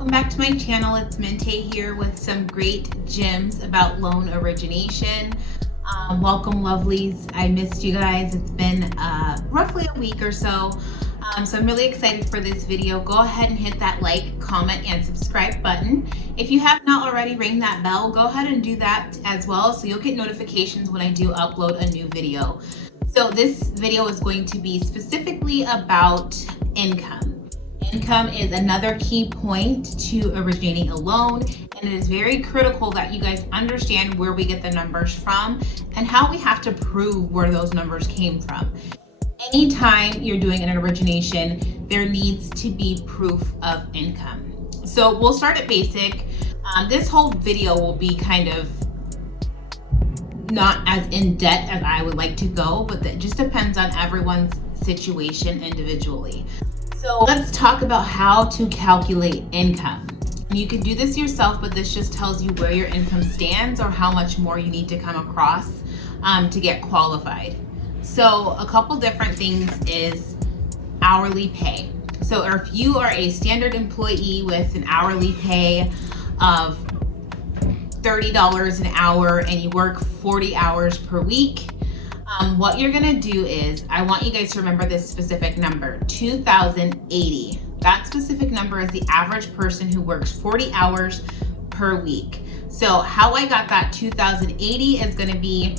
welcome back to my channel. It's Mintae here with some great gems about loan origination. Welcome lovelies. I missed you guys. It's been roughly a week or so. So I'm really excited for this video. Go ahead and hit that like, comment, and subscribe button. If you have not already, ring that bell. Go ahead and do that as well so you'll get notifications when I do upload a new video. So this video is going to be specifically about income. Income is another key point to originating a loan, and it is very critical that you guys understand where we get the numbers from and how we have to prove where those numbers came from. Anytime you're doing an origination, there needs to be proof of income. So we'll start at basic. This whole video will be kind of not as in depth as I would like to go, but that just depends on everyone's situation individually. So let's talk about how to calculate income. You can do this yourself, but this just tells you where your income stands or how much more you need to come across to get qualified. So a couple different things is hourly pay. So if you are a standard employee with an hourly pay of $30 an hour and you work 40 hours per week, what you're gonna do is, I want you guys to remember this specific number, 2,080. That specific number is the average person who works 40 hours per week. So how I got that 2,080 is gonna be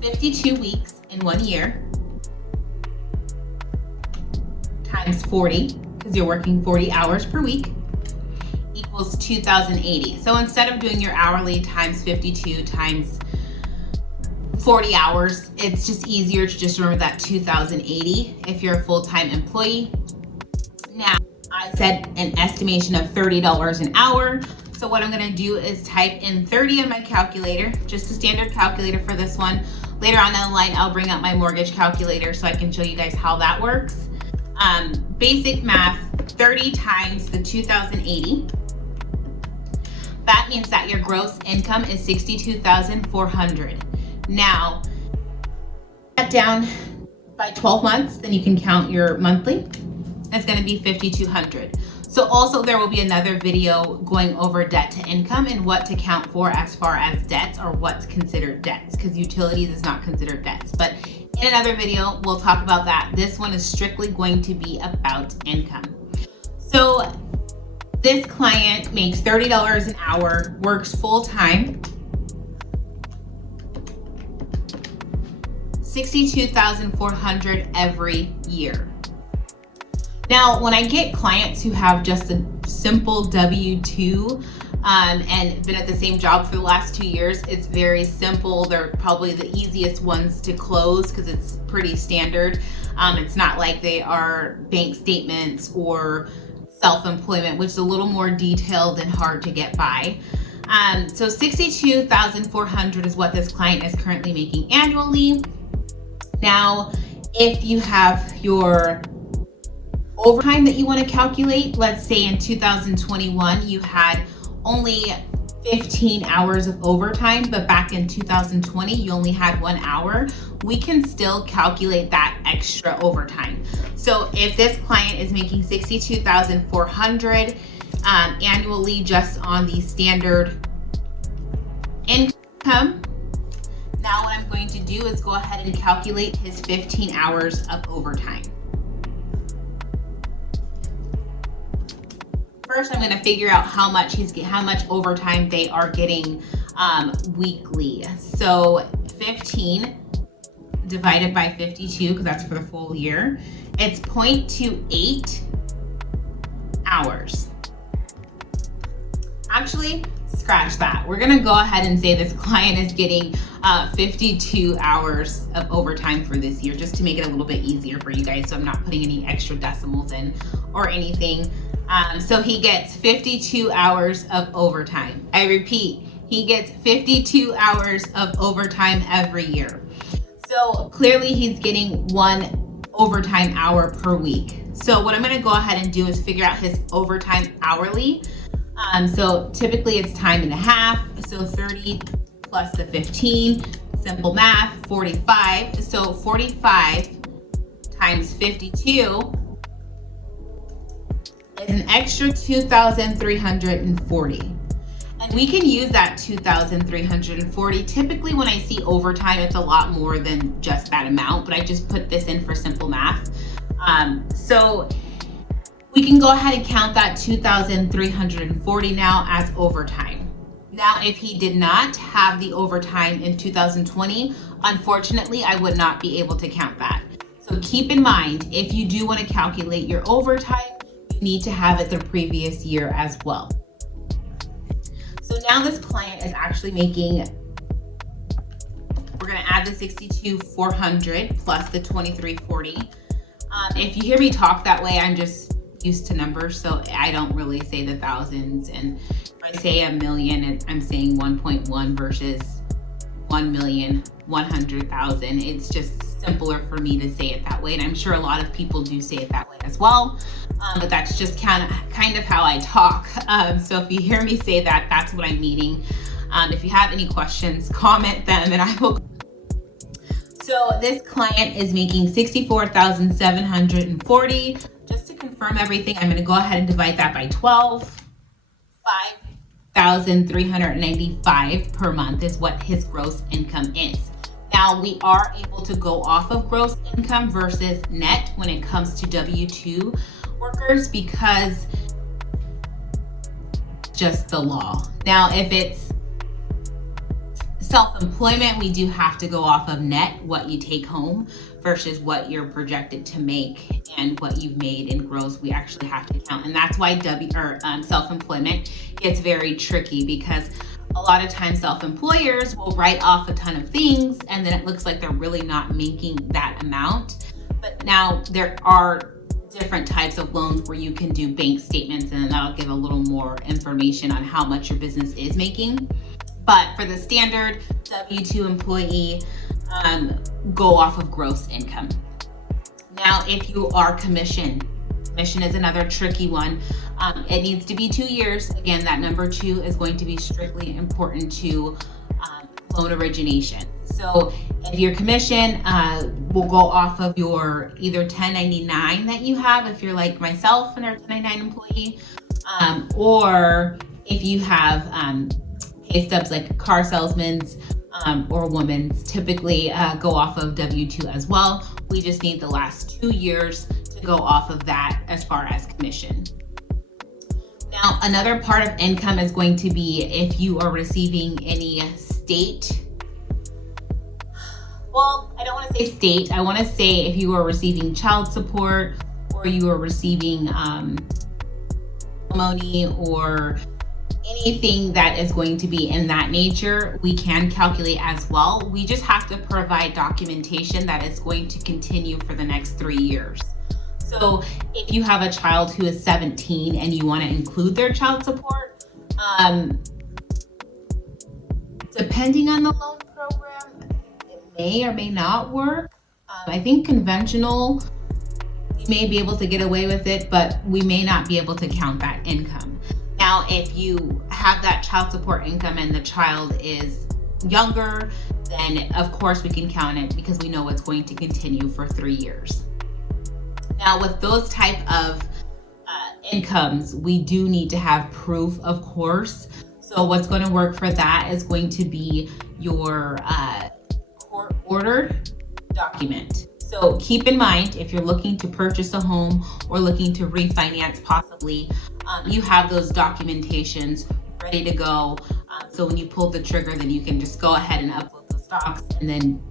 52 weeks in 1 year times 40, because you're working 40 hours per week, equals 2,080. So instead of doing your hourly times 52 times 40 hours, it's just easier to just remember that 2,080 if you're a full-time employee. Now, I said an estimation of $30 an hour. So what I'm gonna do is type in 30 in my calculator, just a standard calculator for this one. Later on down the line, I'll bring up my mortgage calculator so I can show you guys how that works. Basic math, 30 times the 2,080. That means that your gross income is $62,400. Now, that down by 12 months, then you can count your monthly. That's going to be $5,200. So also there will be another video going over debt to income and what to count for as far as debts or what's considered debts, because utilities is not considered debts. But in another video, we'll talk about that. This one is strictly going to be about income. So this client makes $30 an hour, works full time, $62,400 every year. Now, when I get clients who have just a simple W-2 and been at the same job for the last 2 years, it's very simple. They're probably the easiest ones to close because it's pretty standard. It's not like they are bank statements or self-employment, which is a little more detailed and hard to get by. So $62,400 is what this client is currently making annually. Now, if you have your overtime that you want to calculate, let's say in 2021 you had only 15 hours of overtime, but back in 2020 you only had 1 hour, we can still calculate that extra overtime. So if this client is making $62,400 annually just on the standard income, now what I'm going to do is go ahead and calculate his 15 hours of overtime. First, I'm going to figure out how much overtime they are getting weekly. So 15 divided by 52, because that's for the full year, it's 0.28 hours. Actually, scratch that. We're gonna go ahead and say this client is getting 52 hours of overtime for this year, just to make it a little bit easier for you guys, so I'm not putting any extra decimals in or anything. So he gets 52 hours of overtime. I repeat, he gets 52 hours of overtime every year. So clearly he's getting 1 overtime hour per week. So what I'm gonna go ahead and do is figure out his overtime hourly. So typically it's time and a half. So 30 plus the 15, simple math, 45. So 45 times 52 is an extra $2,340. And we can use that $2,340. Typically when I see overtime, it's a lot more than just that amount, but I just put this in for simple math. So we can go ahead and count that $2,340 now as overtime. Now, if he did not have the overtime in 2020, unfortunately, I would not be able to count that. So keep in mind, if you do want to calculate your overtime, you need to have it the previous year as well. So now this client is actually making, we're going to add the $62,400 plus the $2,340. If you hear me talk that way, I'm just used to numbers, so I don't really say the thousands. And if I say a million, I'm saying 1.1 versus 1,100,000. It's just simpler for me to say it that way, and I'm sure a lot of people do say it that way as well. But that's just kind of how I talk. So if you hear me say that, that's what I'm meaning. If you have any questions, comment them, and I will. So this client is making $64,740. Just to confirm everything, I'm going to go ahead and divide that by 12. 5,395 per month is what his gross income is. Now, we are able to go off of gross income versus net when it comes to W-2 workers because just the law. Now, if it's self-employment, we do have to go off of net, what you take home versus what you're projected to make and what you've made in gross. We actually have to count, and that's why self-employment gets very tricky, because a lot of times self-employers will write off a ton of things and then it looks like they're really not making that amount. But now there are different types of loans where you can do bank statements, and that'll give a little more information on how much your business is making. But for the standard W-2 employee, go off of gross income. Now, if you are commission is another tricky one. It needs to be 2 years. Again, that number 2 is going to be strictly important to loan origination. So if your commission will go off of your either 1099 that you have, if you're like myself and are a 1099 employee, or if you have pay stubs like car salesmen's or women's, typically go off of W-2 as well. We just need the last 2 years to go off of that as far as commission. Now, another part of income is going to be if you are receiving any state. Well, I don't want to say state. I want to say if you are receiving child support or you are receiving alimony or anything that is going to be in that nature, we can calculate as well. We just have to provide documentation that is going to continue for the next 3 years. So if you have a child who is 17 and you want to include their child support, depending on the loan program, it may or may not work. I think conventional, we may be able to get away with it, but we may not be able to count that income. Now, if you have that child support income and the child is younger, then of course we can count it because we know it's going to continue for 3 years. Now, with those type of incomes, we do need to have proof, of course. So what's going to work for that is going to be your court-ordered document. So keep in mind, if you're looking to purchase a home or looking to refinance possibly, you have those documentations ready to go. So when you pull the trigger, then you can just go ahead and upload the stocks and then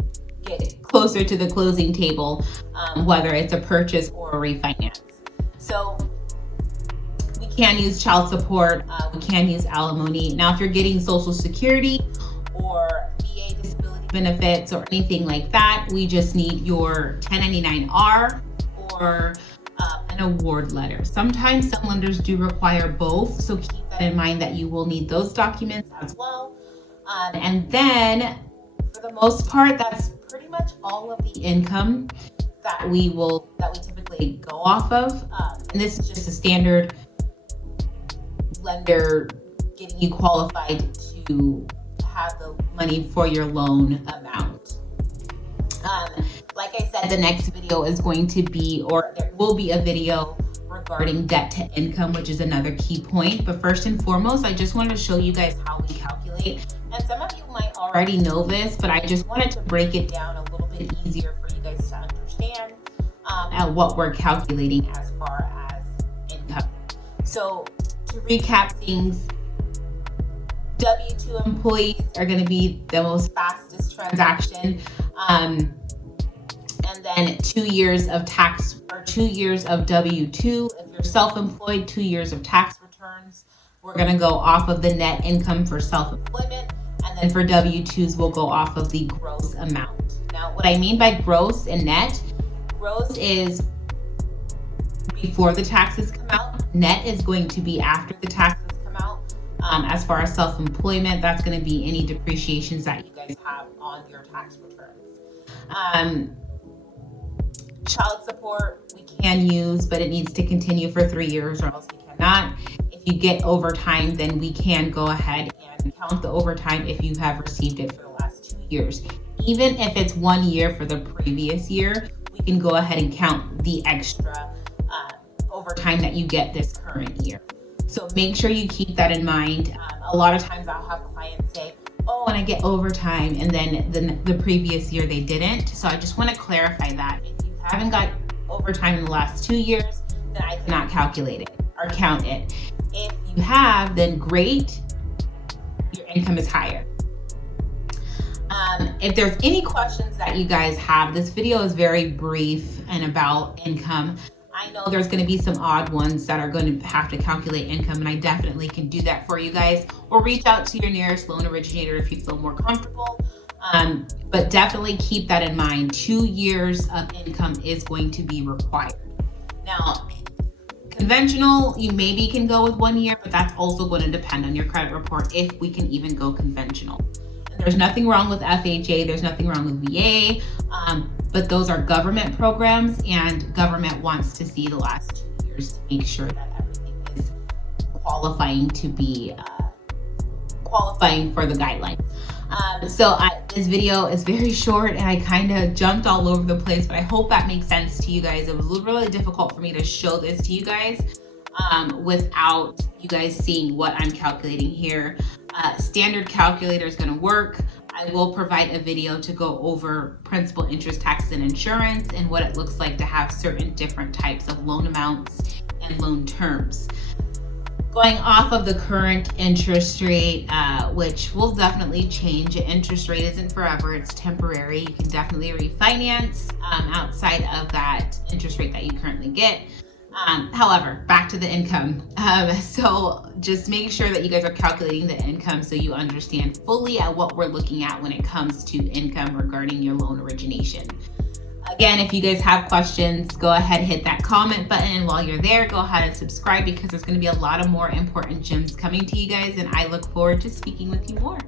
get closer to the closing table, whether it's a purchase or a refinance. So we can use child support, we can use alimony. Now, if you're getting Social Security or VA disability benefits or anything like that, we just need your 1099-R or an award letter. Sometimes some lenders do require both, so keep that in mind that you will need those documents as well. And then for the most part, that's pretty much all of the income that we typically go off of. And this is just a standard lender getting you qualified to have the money for your loan amount. Like I said, the next video is going to be, or there will be a video regarding debt to income, which is another key point. But first and foremost, I just wanted to show you guys how we calculate. And some of you might already know this, but I just wanted to break it down a little bit easier for you guys to understand at what we're calculating as far as income. So to recap things, W-2 employees are going to be the most fastest transaction. And then 2 years of tax or 2 years of W-2. If you're self-employed, 2 years of tax returns. We're going to go off of the net income for self-employment. And then for W-2s, we'll go off of the gross amount. Now, what I mean by gross and net, gross is before the taxes come out. Net is going to be after the taxes come out. As far as self-employment, that's going to be any depreciations that you guys have on your tax returns. Child support we can use, but it needs to continue for 3 years or else we cannot. If you get overtime, then we can go ahead and count the overtime if you have received it for the last 2 years. Even if it's 1 year for the previous year, we can go ahead and count the extra overtime that you get this current year. So make sure you keep that in mind. A lot of times I'll have clients say, oh, and I get overtime, and then the previous year they didn't. So I just want to clarify that. If you haven't got overtime in the last 2 years, then I cannot calculate it or count it. If you have, then great, your income is higher. If there's any questions that you guys have, this video is very brief and about income. I know there's going to be some odd ones that are going to have to calculate income, and I definitely can do that for you guys, or reach out to your nearest loan originator if you feel more comfortable. But definitely keep that in mind. 2 years of income is going to be required. Now, conventional, you maybe can go with 1 year, but that's also going to depend on your credit report if we can even go conventional. There's nothing wrong with FHA. There's nothing wrong with VA. But those are government programs, and government wants to see the last 2 years to make sure that everything is qualifying to be qualifying for the guidelines. This video is very short, and I kind of jumped all over the place, but I hope that makes sense to you guys. It was really difficult for me to show this to you guys without you guys seeing what I'm calculating here. Standard calculator is going to work. I will provide a video to go over principal, interest, taxes, and insurance, and what it looks like to have certain different types of loan amounts and loan terms. Going off of the current interest rate, which will definitely change. An interest rate isn't forever, it's temporary. You can definitely refinance outside of that interest rate that you currently get. However, back to the income. So just make sure that you guys are calculating the income so you understand fully at what we're looking at when it comes to income regarding your loan origination. Again, if you guys have questions, go ahead, hit that comment button. And while you're there, go ahead and subscribe, because there's going to be a lot of more important gems coming to you guys. And I look forward to speaking with you more.